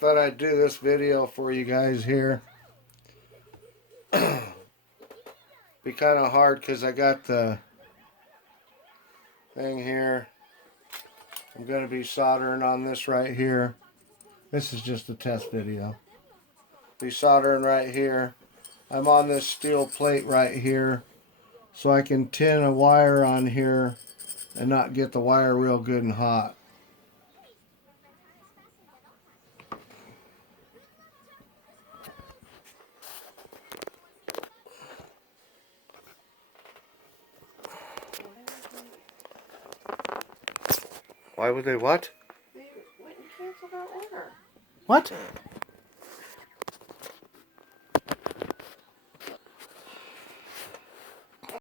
thought I'd do this video for you guys here. Be kind of hard because I got the thing here. I'm going to be soldering on this right here. This is just a test video. Be soldering right here. I'm on this steel plate right here, so I can tin a wire on here and not get the wire real good and hot. Why would they what? They went and canceled our order. What?